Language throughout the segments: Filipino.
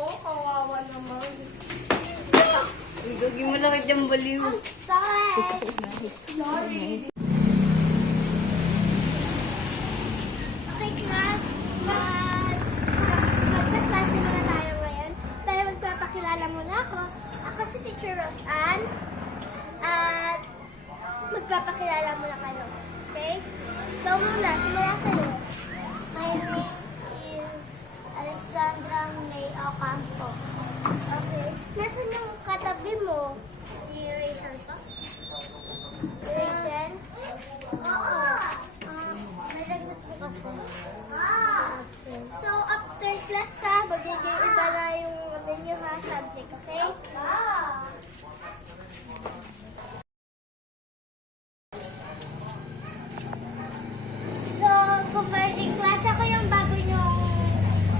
ako. Kawawa naman. Gagi mo lang dyan baliw. Sorry. Okay, class. Magpa-klase muna tayo ngayon. Pero magpapakilala muna ako. Ako si Teacher Roseanne. At magpapakilala muna kayo. Okay? Ikaw muna. Simula sa'yo. My name is Alexandra May Ocampo. Okay. Nasaan yung katabi mo? Si Rachel pa? Si Rachel? Oo. May lagnat po kasi. Absent. So, after class magiging iba na yung ano nyo ha, subject, okay? So, good morning class. Ako yung bago nyong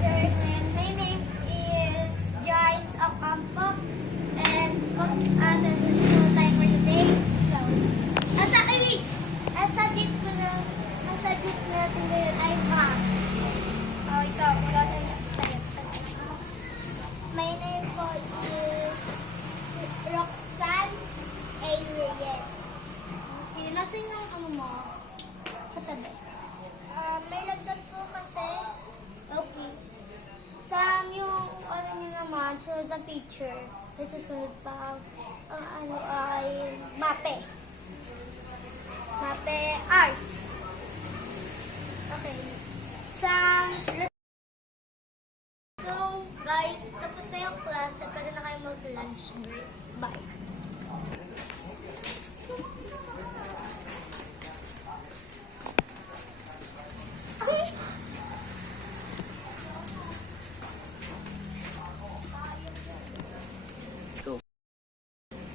learner. My name is Giants Ocampo. And the school time for today. Ang subject natin ngayon ay math. Oh, ikaw. Wala tayo. My name po is Roxanne A. Reyes. Okay, nasan yung ano mo? Katabi. May lagdag po kasi. Okay. Sa yung ano nyo naman, sunod na picture. Susunod pa ang ano ay MAPE. MAPE Arts. Okay. So, guys, tapos na yung class. Pwede na kayo mag-lunch break. Bye.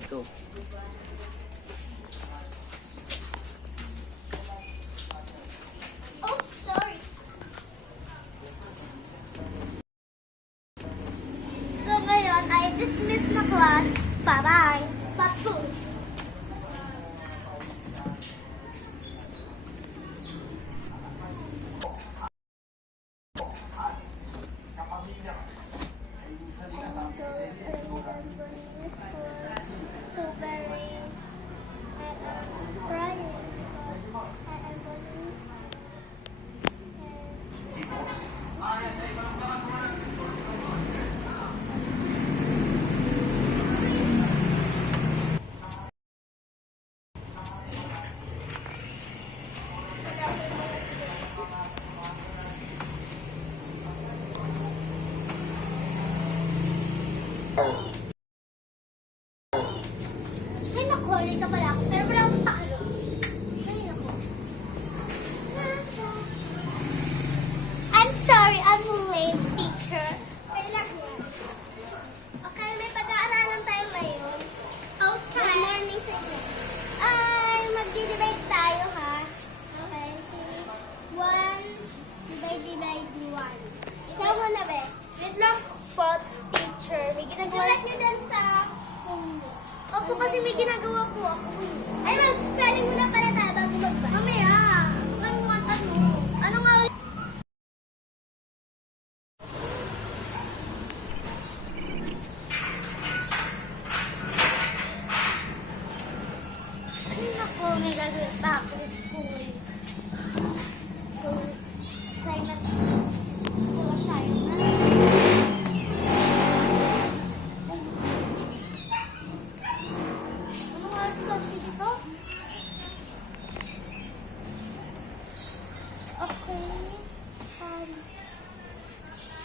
Go. Oops, sorry. So ngayon ay dismiss na class. Bye-bye. Papu. So very crying because I am going to school. Ay naku, late na pala ako. Pero wala akong pakalo. Ay naku. I'm sorry, I'm late, teacher. Relax yan. Okay, may pag-aaralan tayo ngayon. Okay. Good morning sa inyo. Ay, magdi-divide tayo, ha? Okay. 1 divide 1. Ikaw muna, be. Wait lang po, teacher. May ginagawa. Sulat nyo dyan sa phone mo. Opo, kasi may ginagawa po ako. Ay, mag-spelling muna pala tayo bago magba. Mamaya. Ano nga ano? Ano nga ulit? Ay, naku, may gagawin pa ako sa school. School assignment. School assignment. Ano nga class dito? Okay.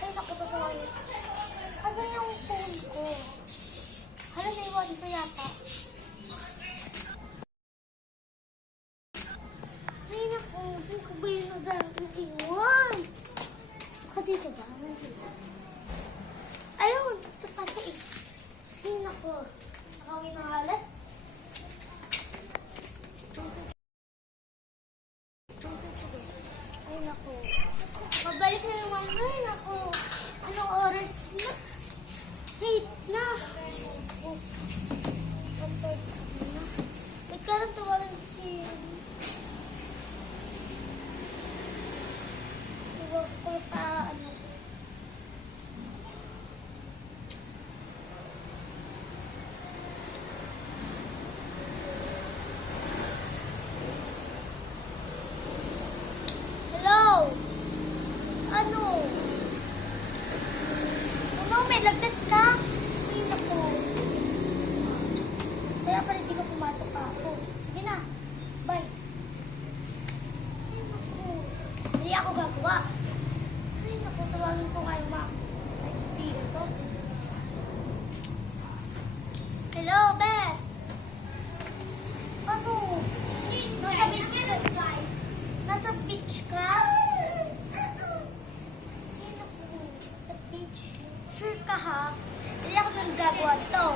Ay, naku, totoo. Asan yung phone ko? Hala, naiwan ko yata. Ay, naku. Saan ko ba yung nag-iwan? Baka dito ba? Ayun, ito pala eh. Ay, naku. Nakawin na halat. Ay, naku. Mabalik na yung mga. Ay, naku. Anong oras na? 8 na. Oh. Wait ka lang, tawalan si... Huwag ko pa, ano. lagdag ka. Ay, naku. Kaya pala di ka pumasok pa ako. Sige na. Bye. Ay, naku. Hindi ako gagawa. Ay, naku. Tawagin ko kayo, ma. Ay, tigil ko. Hello, Be. Ano? Nasa beach ka? Nasa beach ka? Ay, naku. Sa beach. Sure ka, ha? Hindi ako nang gagawa to.